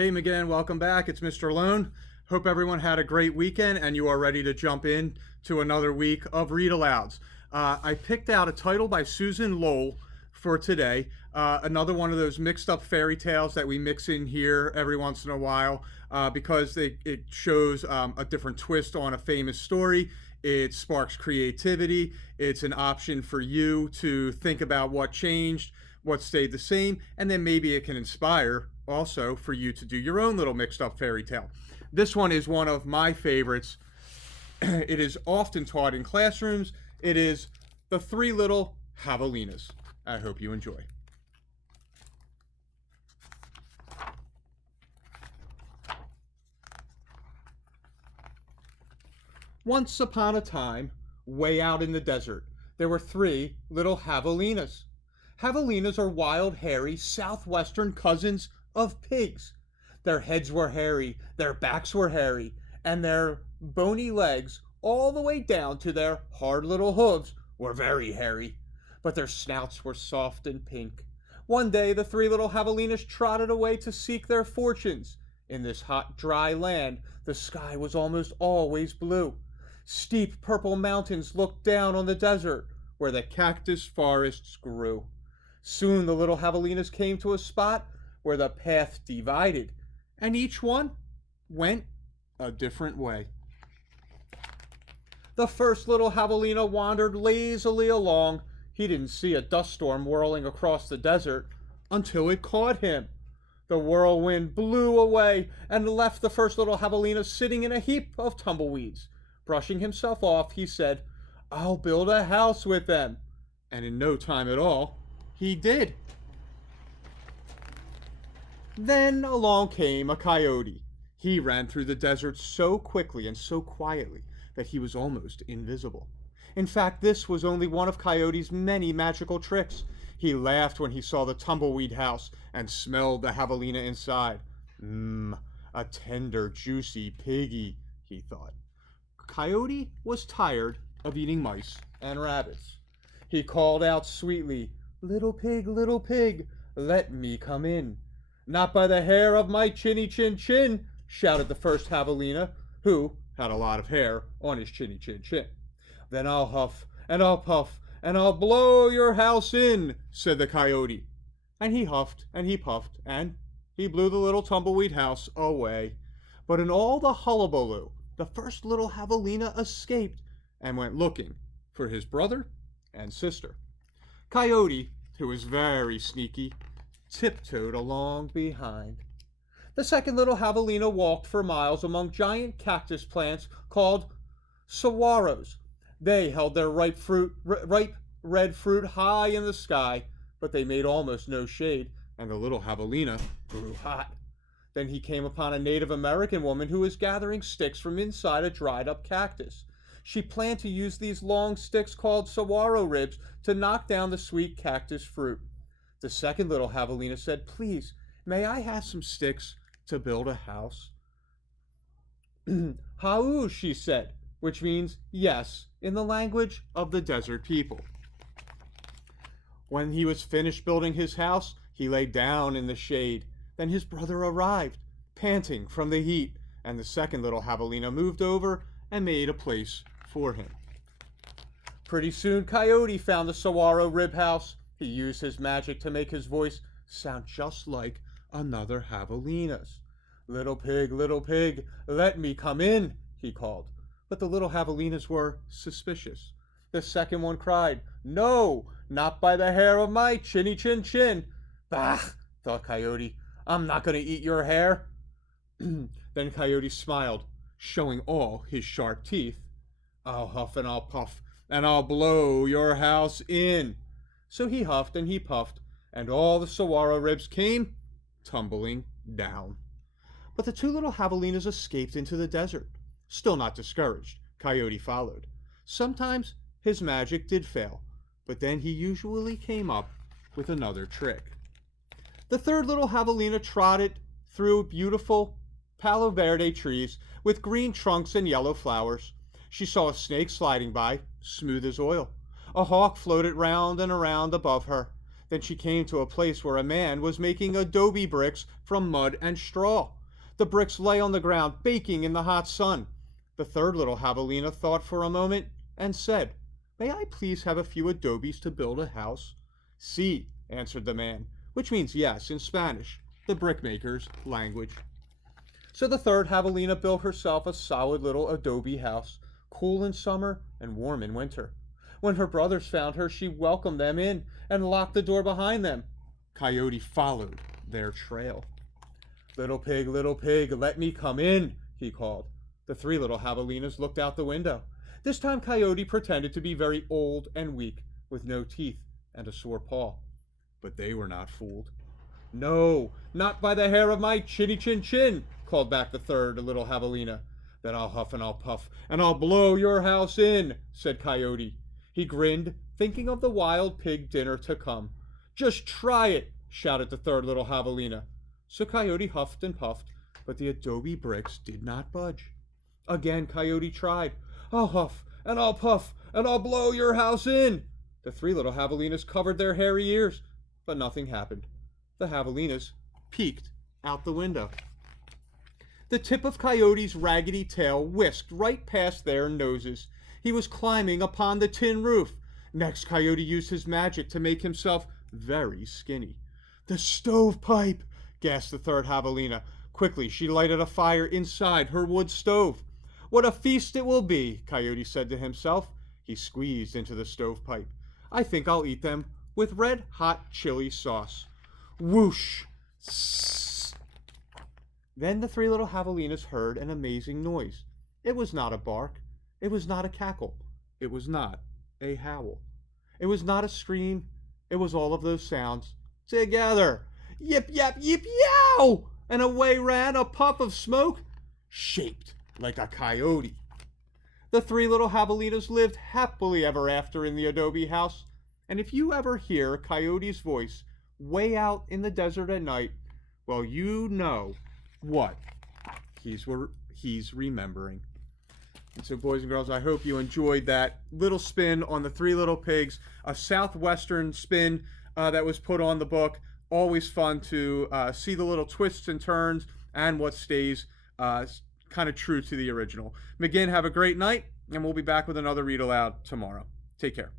Hey again, welcome back. It's Mr. Lohn. Hope everyone had a great weekend and you are ready to jump in to another week of Read Alouds. I picked out a title by Susan Lowell for today. Another one of those mixed up fairy tales that we mix in here every once in a while because it shows a different twist on a famous story. It sparks creativity. It's an option for you to think about what changed, what stayed the same, and then maybe it can inspire also for you to do your own little mixed up fairy tale. This one is one of my favorites. It is often taught in classrooms. It is The Three Little Javelinas. I hope you enjoy. Once upon a time, way out in the desert, there were three little javelinas. Javelinas are wild, hairy, southwestern cousins of pigs. Their heads were hairy, their backs were hairy, and their bony legs, all the way down to their hard little hooves, were very hairy. But their snouts were soft and pink. One day the three little javelinas trotted away to seek their fortunes. In this hot, dry land, the sky was almost always blue. Steep purple mountains looked down on the desert, where the cactus forests grew. Soon the little javelinas came to a spot where the path divided, and each one went a different way. The first little javelina wandered lazily along. He didn't see a dust storm whirling across the desert until it caught him. The whirlwind blew away and left the first little javelina sitting in a heap of tumbleweeds. Brushing himself off, he said, "I'll build a house with them." And in no time at all, he did. Then along came a coyote. He ran through the desert so quickly and so quietly that he was almost invisible. In fact, this was only one of Coyote's many magical tricks. He laughed when he saw the tumbleweed house and smelled the javelina inside. A tender, juicy piggy, he thought. Coyote was tired of eating mice and rabbits. He called out sweetly, little pig, let me come in." "Not by the hair of my chinny chin chin," shouted the first javelina, who had a lot of hair on his chinny chin chin. "Then I'll huff, and I'll puff, and I'll blow your house in," said the coyote. And he huffed, and he puffed, and he blew the little tumbleweed house away. But in all the hullabaloo, the first little javelina escaped and went looking for his brother and sister. Coyote, who was very sneaky, tiptoed along behind. The second little javelina walked for miles among giant cactus plants called saguaros. They held their ripe red fruit high in the sky, but they made almost no shade, and the little javelina grew hot. Then he came upon a Native American woman who was gathering sticks from inside a dried up cactus. She planned to use these long sticks called saguaro ribs to knock down the sweet cactus fruit. The second little javelina said, "Please, may I have some sticks to build a house?" "Hau," she said, which means yes in the language of the desert people. When he was finished building his house, he lay down in the shade. Then his brother arrived, panting from the heat, and the second little javelina moved over and made a place for him. Pretty soon Coyote found the saguaro rib house. He used his magic to make his voice sound just like another javelina's. Little pig, let me come in," he called. But the little javelinas were suspicious. The second one cried, "No, not by the hair of my chinny chin chin." "Bah," thought Coyote, "I'm not going to eat your hair." Then Coyote smiled, showing all his sharp teeth. "I'll huff and I'll puff, and I'll blow your house in." So he huffed and he puffed, and all the saguaro ribs came tumbling down. But the two little javelinas escaped into the desert. Still not discouraged, Coyote followed. Sometimes his magic did fail, but then he usually came up with another trick. The third little javelina trotted through beautiful palo verde trees with green trunks and yellow flowers. She saw a snake sliding by, smooth as oil. A hawk floated round and around above her. Then she came to a place where a man was making adobe bricks from mud and straw. The bricks lay on the ground, baking in the hot sun. The third little javelina thought for a moment and said, "May I please have a few adobes to build a house?" "Si," answered the man, which means yes in Spanish, the brickmaker's language. So the third javelina built herself a solid little adobe house, cool in summer and warm in winter. When her brothers found her, she welcomed them in and locked the door behind them. Coyote followed their trail. Little pig, let me come in," he called. The three little javelinas looked out the window. This time Coyote pretended to be very old and weak, with no teeth and a sore paw. But they were not fooled. "No, not by the hair of my chinny chin chin," called back the third little javelina. "Then I'll huff and I'll puff, and I'll blow your house in," said Coyote. He grinned, thinking of the wild pig dinner to come. "Just try it," shouted the third little javelina. So Coyote huffed and puffed, but the adobe bricks did not budge. Again Coyote tried. "I'll huff, and I'll puff, and I'll blow your house in." The three little javelinas covered their hairy ears, but nothing happened. The javelinas peeked out the window. The tip of Coyote's raggedy tail whisked right past their noses. He was climbing upon the tin roof. Next, Coyote used his magic to make himself very skinny. "The stovepipe!" gasped the third javelina. Quickly, she lighted a fire inside her wood stove. "What a feast it will be," Coyote said to himself. He squeezed into the stovepipe. "I think I'll eat them with red-hot chili sauce." Whoosh! Sss! Then the three little javelinas heard an amazing noise. It was not a bark. It was not a cackle. It was not a howl. It was not a scream. It was all of those sounds together. Yip, yap, yip, yow! And away ran a puff of smoke shaped like a coyote. The three little javelinas lived happily ever after in the adobe house. And if you ever hear a coyote's voice way out in the desert at night, well, you know what he's remembering. And so, boys and girls, I hope you enjoyed that little spin on the Three Little Pigs, a southwestern spin that was put on the book. Always fun to see the little twists and turns and what stays kind of true to the original. McGinn, have a great night, and we'll be back with another read aloud tomorrow. Take care.